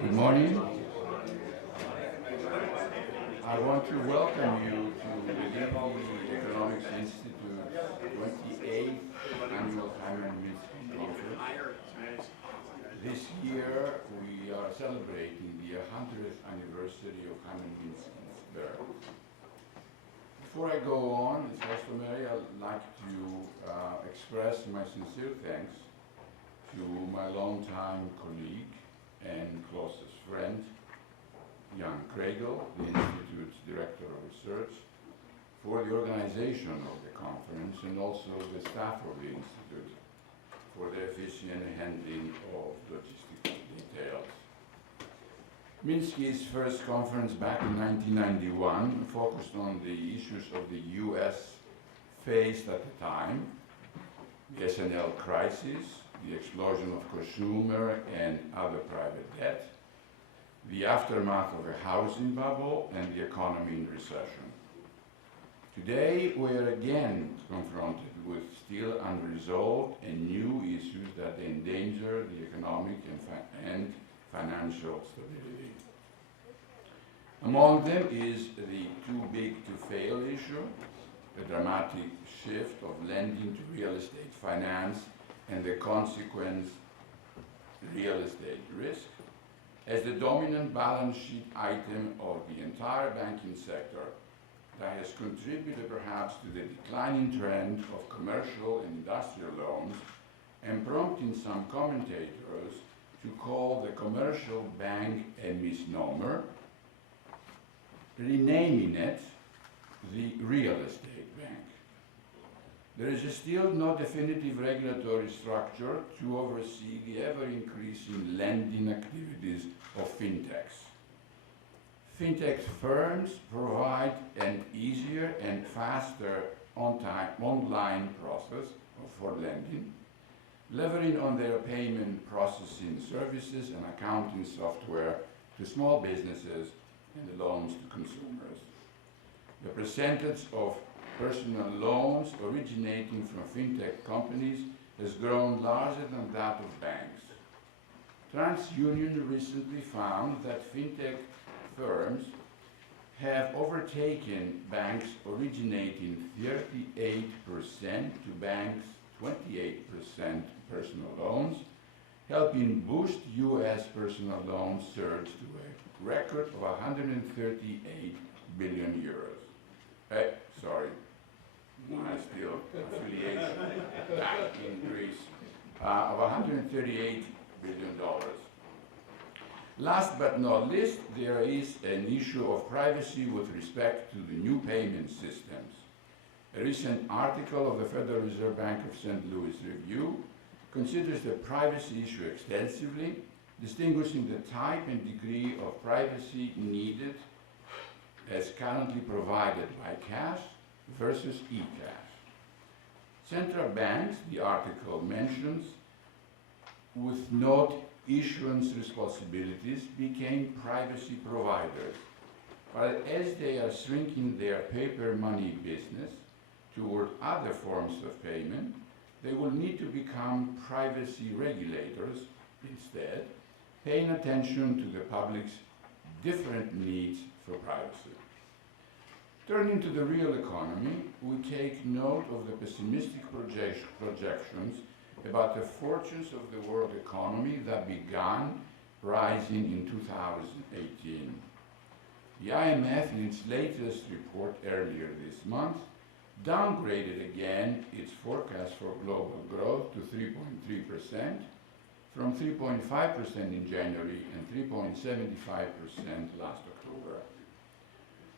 Good morning. I want to welcome you to the Dimitri Economics Institute's 28th annual Hyman Minsky conference. This year we are celebrating the 100th anniversary of Hyman Minsky's birth. Before I go on, as customary, I'd like to express my sincere thanks to my longtime colleague and closest friend, Jan Kregel, the Institute's Director of Research, for the organization of the conference, and also the staff of the Institute for their efficient handling of logistical details. Minsky's first conference back in 1991 focused on the issues of the US faced at the time, the S&L crisis, the explosion of consumer and other private debt, the aftermath of a housing bubble, and the economy in recession. Today, we are again confronted with still unresolved and new issues that endanger the economic and financial stability. Among them is the too big to fail issue, the dramatic shift of lending to real estate finance and the consequent real estate risk as the dominant balance sheet item of the entire banking sector that has contributed perhaps to the declining trend of commercial and industrial loans and prompting some commentators to call the commercial bank a misnomer, renaming it the real estate bank. There is still no definitive regulatory structure to oversee the ever-increasing lending activities of fintechs. Fintech firms provide an easier and faster online process for lending, leveraging on their payment processing services and accounting software to small businesses and loans to consumers. The percentage of personal loans originating from fintech companies has grown larger than that of banks. TransUnion recently found that fintech firms have overtaken banks originating 38% to banks' 28% personal loans, helping boost U.S. personal loans surge to a record of 138 billion euros. Still affiliation back in Greece of $138 billion. Last but not least, there is an issue of privacy with respect to the new payment systems. A recent article of the Federal Reserve Bank of St. Louis Review considers the privacy issue extensively, distinguishing the type and degree of privacy needed as currently provided by cash versus e-cash. Central banks, the article mentions, with note issuance responsibilities became privacy providers, but as they are shrinking their paper money business toward other forms of payment, they will need to become privacy regulators instead, paying attention to the public's different needs for privacy. Turning to the real economy, we take note of the pessimistic projections about the fortunes of the world economy that began rising in 2018. The IMF, in its latest report earlier this month, downgraded again its forecast for global growth to 3.3% from 3.5% in January and 3.75% last October.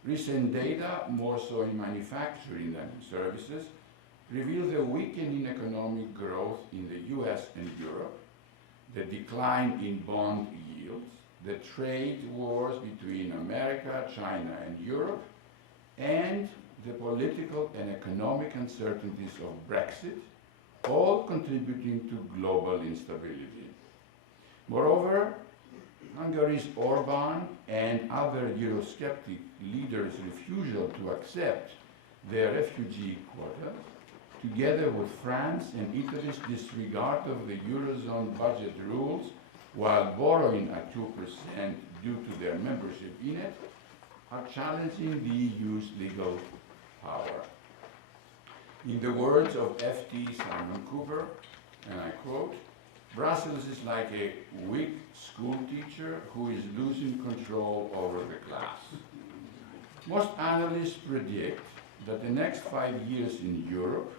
Recent data, more so in manufacturing than in services, reveal the weakening economic growth in the US and Europe, the decline in bond yields, the trade wars between America, China, and Europe, and the political and economic uncertainties of Brexit, all contributing to global instability. Moreover, Hungary's Orban and other Eurosceptic leaders' refusal to accept their refugee quotas, together with France and Italy's disregard of the Eurozone budget rules, while borrowing at 2% due to their membership in it, are challenging the EU's legal power. In the words of FT Simon Cooper, and I quote, "Brussels is like a weak school teacher who is losing control over the class." Most analysts predict that the next 5 years in Europe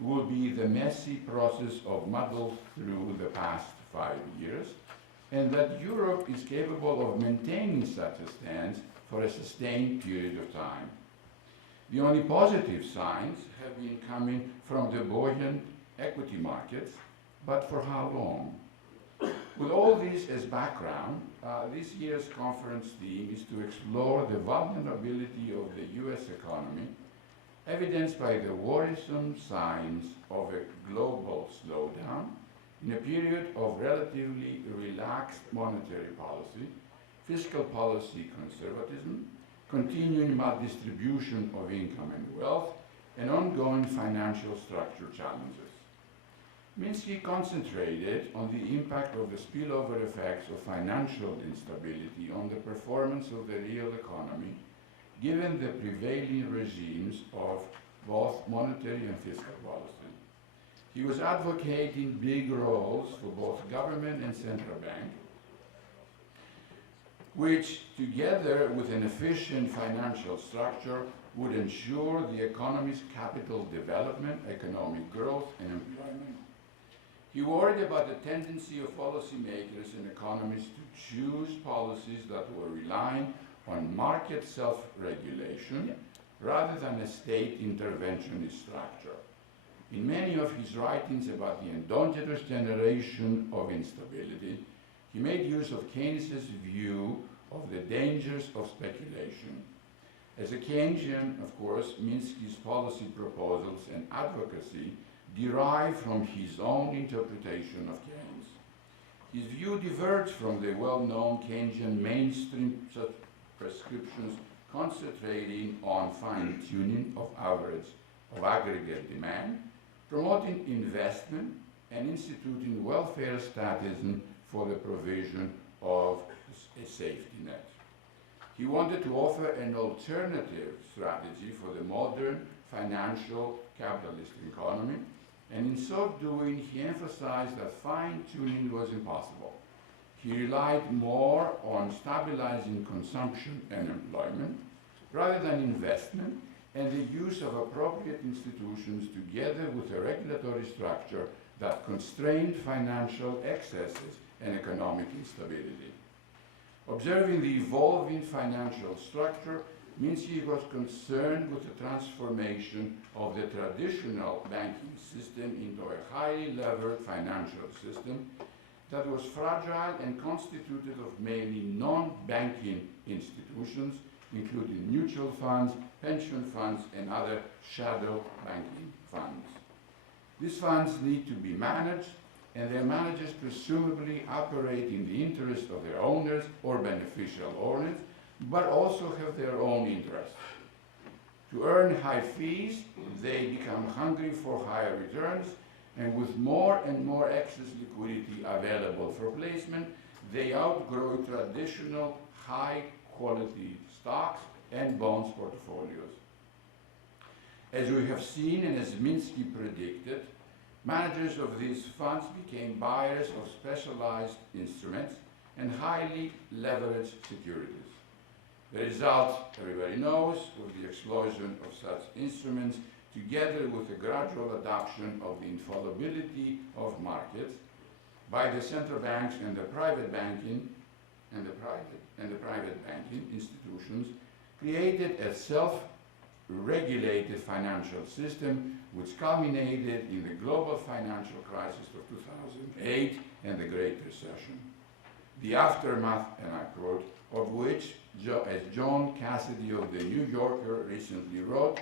will be the messy process of muddle through the past 5 years, and that Europe is capable of maintaining such a stance for a sustained period of time. The only positive signs have been coming from the buoyant equity markets, but for how long? With all this as background, this year's conference theme is to explore the vulnerability of the US economy, evidenced by the worrisome signs of a global slowdown in a period of relatively relaxed monetary policy, fiscal policy conservatism, continuing maldistribution of income and wealth, and ongoing financial structure challenges. Minsky concentrated on the impact of the spillover effects of financial instability on the performance of the real economy, given the prevailing regimes of both monetary and fiscal policy. He was advocating big roles for both government and central bank, which, together with an efficient financial structure, would ensure the economy's capital development, economic growth, and employment. He worried about the tendency of policymakers and economists to choose policies that were relying on market self-regulation rather than a state interventionist structure. In many of his writings about the endogenous generation of instability, he made use of Keynes's view of the dangers of speculation. As a Keynesian, of course, Minsky's policy proposals and advocacy derive from his own interpretation of Keynes. His view diverged from the well-known Keynesian mainstream prescriptions concentrating on fine-tuning of aggregate demand, promoting investment, and instituting welfare statism for the provision of a safety net. He wanted to offer an alternative strategy for the modern financial capitalist economy, and in so doing, he emphasized that fine-tuning was impossible. He relied more on stabilizing consumption and employment rather than investment and the use of appropriate institutions together with a regulatory structure that constrained financial excesses and economic instability. Observing the evolving financial structure, Minsky was concerned with the transformation of the traditional banking system into a highly levered financial system that was fragile and constituted of mainly non-banking institutions, including mutual funds, pension funds, and other shadow banking funds. These funds need to be managed, and their managers presumably operate in the interest of their owners or beneficial owners, but also have their own interests. To earn high fees, they become hungry for higher returns, and with more and more excess liquidity available for placement, they outgrow traditional high-quality stocks and bonds portfolios. As we have seen, and as Minsky predicted, managers of these funds became buyers of specialized instruments and highly leveraged securities. The result, everybody knows, was the explosion of such instruments, together with the gradual adoption of the infallibility of markets by the central banks and the private banking institutions, created a self-regulated financial system which culminated in the global financial crisis of 2008 and the Great Recession. The aftermath, and I quote, of which, as John Cassidy of the New Yorker recently wrote,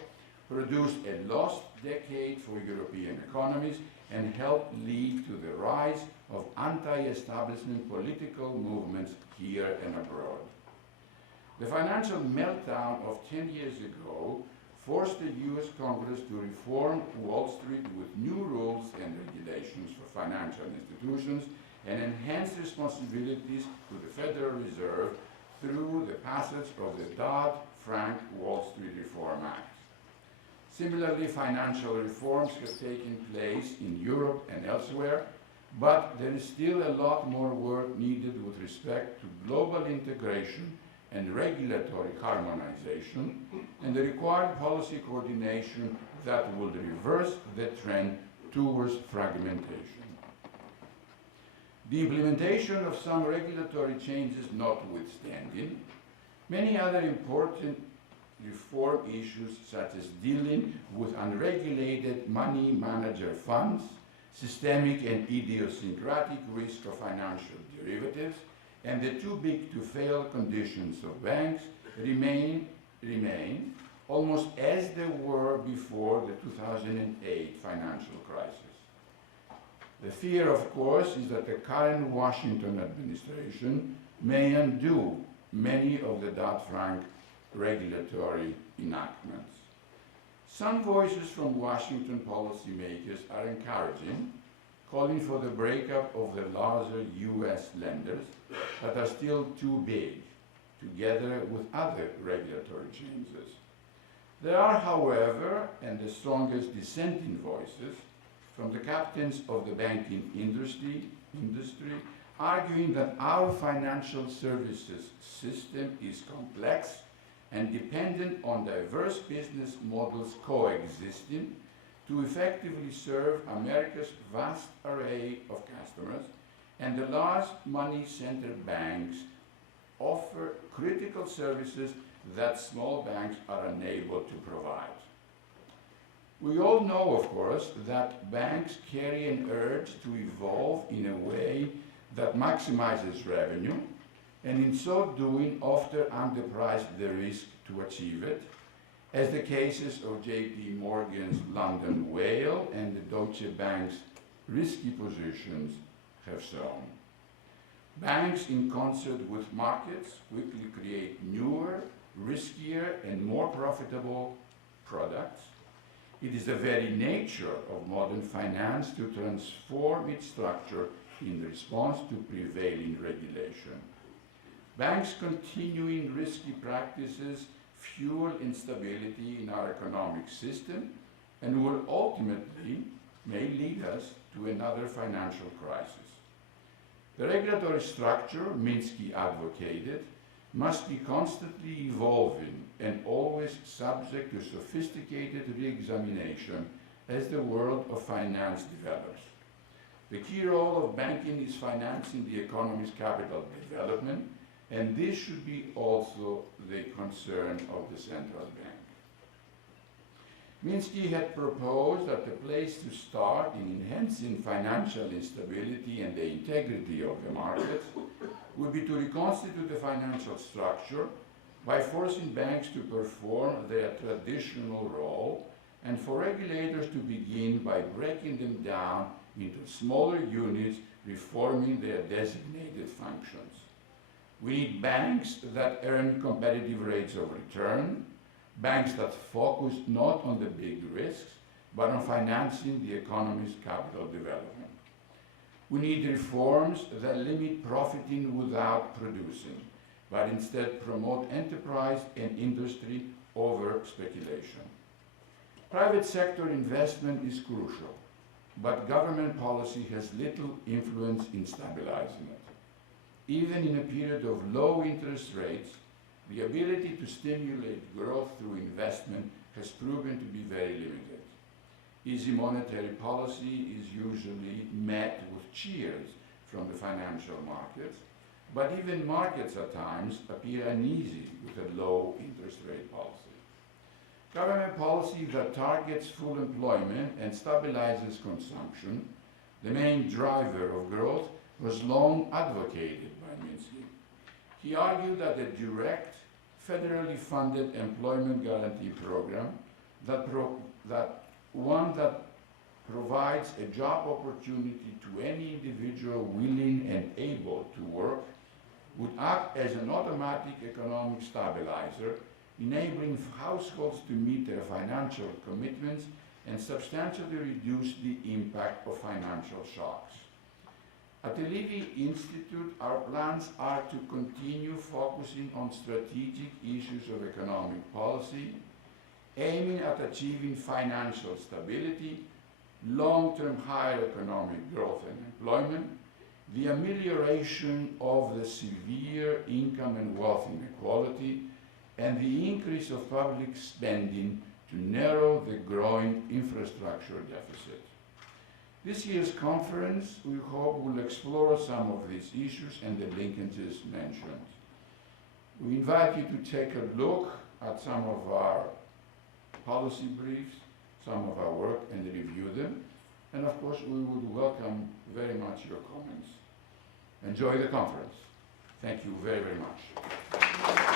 produced a lost decade for European economies and helped lead to the rise of anti-establishment political movements here and abroad. The financial meltdown of 10 years ago forced the US Congress to reform Wall Street with new rules and regulations for financial institutions and enhanced responsibilities to the Federal Reserve through the passage of the Dodd-Frank Wall Street Reform Act. Similarly, financial reforms have taken place in Europe and elsewhere, but there is still a lot more work needed with respect to global integration and regulatory harmonization, and the required policy coordination that will reverse the trend towards fragmentation. The implementation of some regulatory changes notwithstanding, many other important reform issues such as dealing with unregulated money manager funds, systemic and idiosyncratic risk of financial derivatives, and the too big to fail conditions of banks remain almost as they were before the 2008 financial crisis. The fear, of course, is that the current Washington administration may undo many of the Dodd-Frank regulatory enactments. Some voices from Washington policymakers are encouraging, calling for the breakup of the larger US lenders that are still too big, together with other regulatory changes. There are, however, and the strongest dissenting voices from the captains of the banking industry arguing that our financial services system is complex and dependent on diverse business models coexisting to effectively serve America's vast array of customers, and the large money-centered banks offer critical services that small banks are unable to provide. We all know, of course, that banks carry an urge to evolve in a way that maximizes revenue, and in so doing often underprice the risk to achieve it, as the cases of JP Morgan's London Whale and the Deutsche Bank's risky positions have shown. Banks, in concert with markets, quickly create newer, riskier, and more profitable products. It is the very nature of modern finance to transform its structure in response to prevailing regulation. Banks' continuing risky practices fuel instability in our economic system and will ultimately may lead us to another financial crisis. The regulatory structure Minsky advocated must be constantly evolving and always subject to sophisticated re-examination as the world of finance develops. The key role of banking is financing the economy's capital development, and this should be also the concern of the central bank. Minsky had proposed that the place to start in enhancing financial instability and the integrity of the markets would be to reconstitute the financial structure by forcing banks to perform their traditional role, and for regulators to begin by breaking them down into smaller units, reforming their designated functions. We need banks that earn competitive rates of return, banks that focus not on the big risks, but on financing the economy's capital development. We need reforms that limit profiting without producing, but instead promote enterprise and industry over speculation. Private sector investment is crucial, but government policy has little influence in stabilizing it. Even in a period of low interest rates, the ability to stimulate growth through investment has proven to be very limited. Easy monetary policy is usually met with cheers from the financial markets, but even markets at times appear uneasy with a low interest rate policy. Government policy that targets full employment and stabilizes consumption, the main driver of growth, was long advocated by Minsky. He argued that a direct, federally funded employment guarantee program that provides a job opportunity to any individual willing and able to work would act as an automatic economic stabilizer, enabling households to meet their financial commitments and substantially reduce the impact of financial shocks. At the Levy Institute, our plans are to continue focusing on strategic issues of economic policy, aiming at achieving financial stability, long-term higher economic growth and employment, the amelioration of the severe income and wealth inequality, and the increase of public spending to narrow the growing infrastructure deficit. This year's conference, we hope, will explore some of these issues and the linkages mentioned. We invite you to take a look at some of our policy briefs, some of our work, and review them. And of course, we would welcome very much your comments. Enjoy the conference. Thank you very, very much.